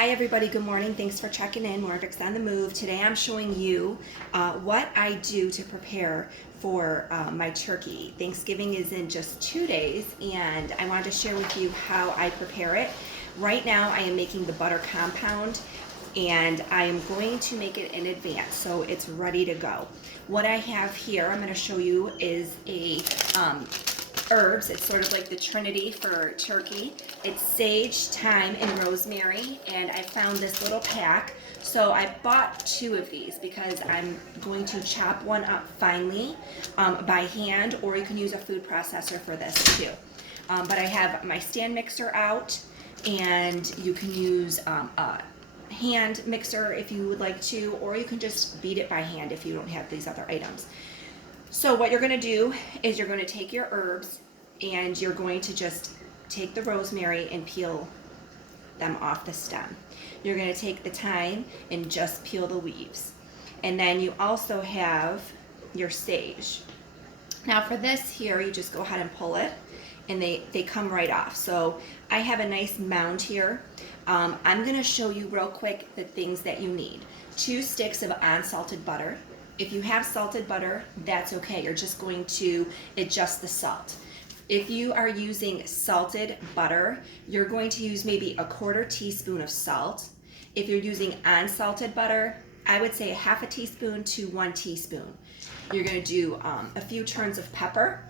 Hi everybody, good morning. Thanks for checking in. Morvix on the Move. Today I'm showing you what I do to prepare for my turkey. Thanksgiving is in just 2 days and I wanted to share with you how I prepare it. Right now I am making the butter compound and I am going to make it in advance so it's ready to go. What I have here I'm going to show you is a herbs. It's sort of like the trinity for turkey. It's sage, thyme, and rosemary, and I found this little pack. So I bought 2 of these because I'm going to chop one up finely by hand, or you can use a food processor for this too. But I have my stand mixer out, and you can use a hand mixer if you would like to, or you can just beat it by hand if you don't have these other items. So what you're going to do is you're going to take your herbs and you're going to just take the rosemary and peel them off the stem. You're going to take the thyme and just peel the leaves. And then you also have your sage. Now for this here, you just go ahead and pull it and they come right off. So I have a nice mound here. I'm going to show you real quick the things that you need. 2 sticks of unsalted butter. If you have salted butter, that's okay. You're just going to adjust the salt. If you are using salted butter, you're going to use maybe a 1/4 teaspoon of salt. If you're using unsalted butter, I would say a 1/2 teaspoon to 1 teaspoon. You're going to do a few turns of pepper.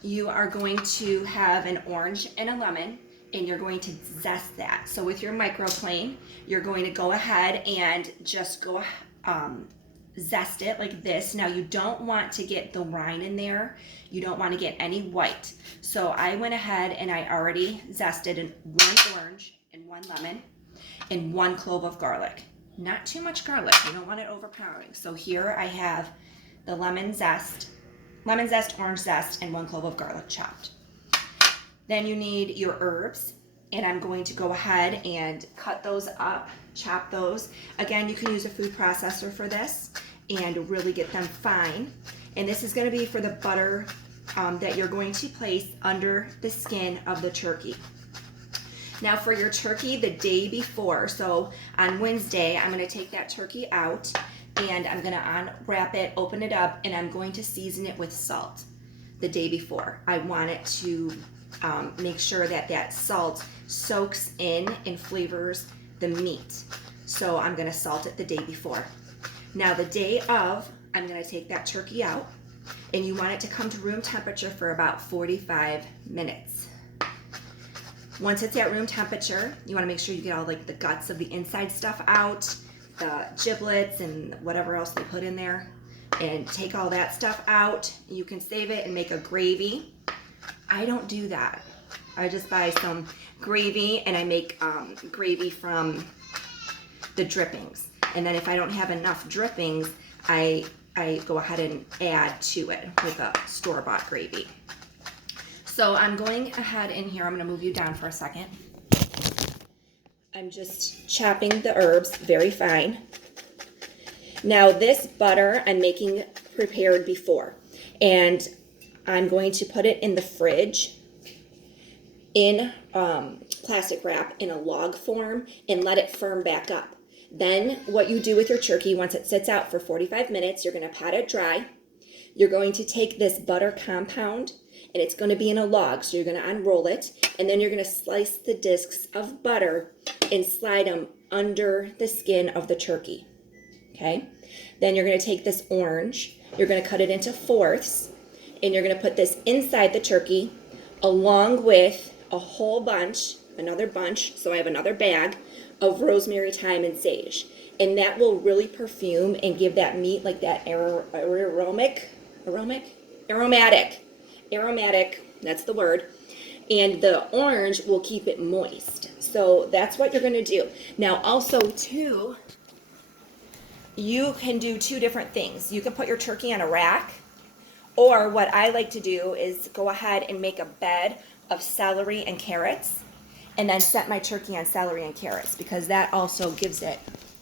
You are going to have an orange and a lemon, and you're going to zest that. So with your microplane, you're going to go ahead and just go zest it like this. Now you don't want to get the rind in there. You don't want to get any white. So I went ahead and I already zested 1 orange and 1 lemon and 1 clove of garlic. Not too much garlic. You don't want it overpowering. So here I have the lemon zest, orange zest, and 1 clove of garlic chopped. Then you need your herbs, and I'm going to go ahead and cut those up, chop those. Again, you can use a food processor for this and really get them fine. And this is going to be for the butter that you're going to place under the skin of the turkey. Now for your turkey the day before, so on Wednesday, I'm going to take that turkey out and I'm going to unwrap it, open it up, and I'm going to season it with salt the day before. I want it to make sure that that salt soaks in and flavors the meat. So I'm going to salt it the day before. Now the day of, I'm going to take that turkey out, and you want it to come to room temperature for about 45 minutes. Once it's at room temperature, you want to make sure you get all like the guts of the inside stuff out, the giblets and whatever else they put in there, and take all that stuff out. You can save it and make a gravy. I don't do that. I just buy some gravy and I make gravy from the drippings. And then if I don't have enough drippings, I go ahead and add to it with a store-bought gravy. So I'm going ahead in here. I'm going to move you down for a second. I'm just chopping the herbs very fine. Now this butter I'm making prepared before, and I'm going to put it in the fridge in plastic wrap in a log form and let it firm back up. Then what you do with your turkey, once it sits out for 45 minutes, you're going to pat it dry. You're going to take this butter compound, and it's going to be in a log, so you're going to unroll it, and then you're going to slice the discs of butter and slide them under the skin of the turkey. Okay? Then you're going to take this orange, you're going to cut it into fourths, and you're going to put this inside the turkey along with a whole bunch, another bunch, so I have another bag of rosemary, thyme, and sage. And that will really perfume and give that meat like that aromatic, that's the word. And the orange will keep it moist. So that's what you're going to do. Now also too, you can do 2 different things. You can put your turkey on a rack, or what I like to do is go ahead and make a bed of celery and carrots, and then set my turkey on celery and carrots, because that also gives it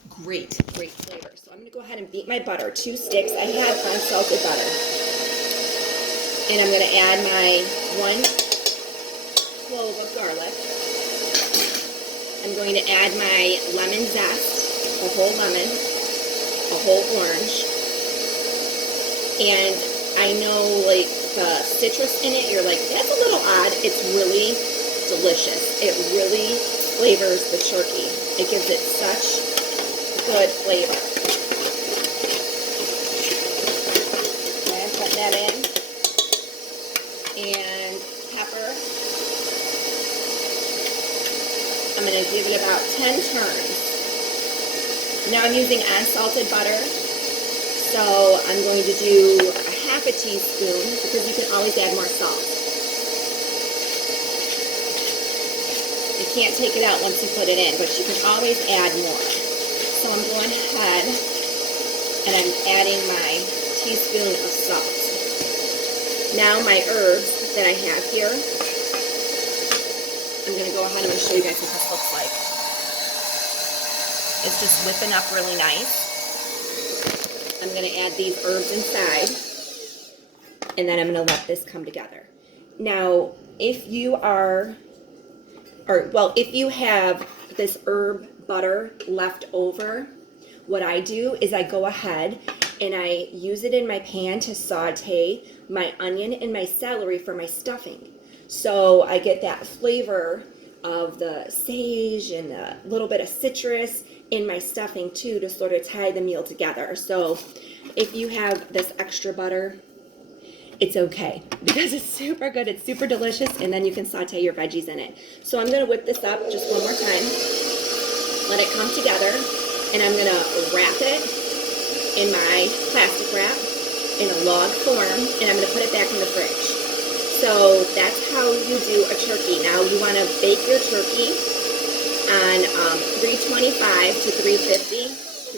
great flavor. So I'm going to go ahead and beat my butter. 2 sticks. I have unsalted butter. And I'm going to add my 1 clove of garlic. I'm going to add my lemon zest, a whole lemon, a whole orange. And I know, like, the citrus in it, you're like, that's a little odd. It's really delicious. It really flavors the turkey. It gives it such good flavor. Okay, put that in. And pepper. I'm going to give it about 10 turns. Now I'm using unsalted butter. So I'm going to do a half a teaspoon because you can always add more salt. You can't take it out once you put it in, but you can always add more. So I'm going ahead and I'm adding my teaspoon of salt. Now my herbs that I have here, I'm going to go ahead and show you guys what this looks like. It's just whipping up really nice. I'm going to add these herbs inside, and then I'm going to let this come together. Now, if you have this herb butter left over, what I do is I go ahead and I use it in my pan to saute my onion and my celery for my stuffing. So I get that flavor of the sage and a little bit of citrus in my stuffing too, to sort of tie the meal together. So if you have this extra butter, it's okay because it's super good, it's super delicious, and then you can saute your veggies in it. So I'm going to whip this up just one more time, let it come together, and I'm going to wrap it in my plastic wrap in a log form, and I'm going to put it back in the fridge. So that's how you do a turkey. Now you want to bake your turkey on 325 to 350.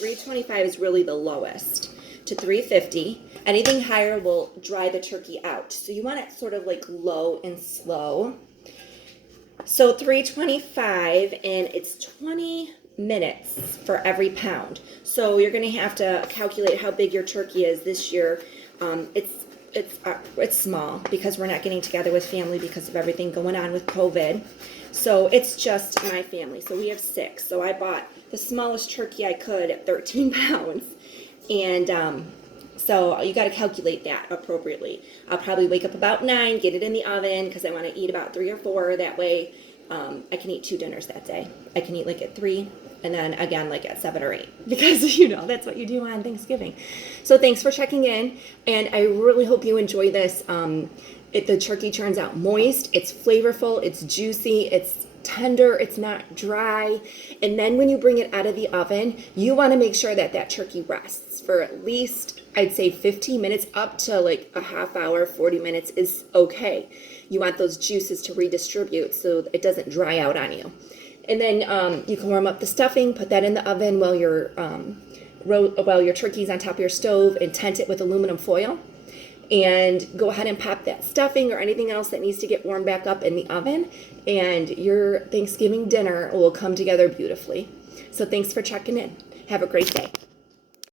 325 is really the lowest to 350. Anything higher will dry the turkey out. So you want it sort of like low and slow. So 325, and it's 20 minutes for every pound. So you're going to have to calculate how big your turkey is this year. It's small because we're not getting together with family because of everything going on with COVID. So it's just my family. So we have 6. So I bought the smallest turkey I could at 13 pounds. And so you got to calculate that appropriately. I'll probably wake up about 9, get it in the oven because I want to eat about 3 or 4. That way I can eat 2 dinners that day. I can eat like at 3 and then again like at 7 or 8 because that's what you do on Thanksgiving. So thanks for checking in, and I really hope you enjoy this. The turkey turns out moist, it's flavorful, it's juicy, it's tender, it's not dry. And then when you bring it out of the oven, you want to make sure that that turkey rests for at least, I'd say 15 minutes up to like a half hour, 40 minutes is okay. You want those juices to redistribute so it doesn't dry out on you. And then you can warm up the stuffing, put that in the oven while your turkey's on top of your stove, and tent it with aluminum foil. And go ahead and pop that stuffing or anything else that needs to get warmed back up in the oven, and your Thanksgiving dinner will come together beautifully. So thanks for checking in. Have a great day.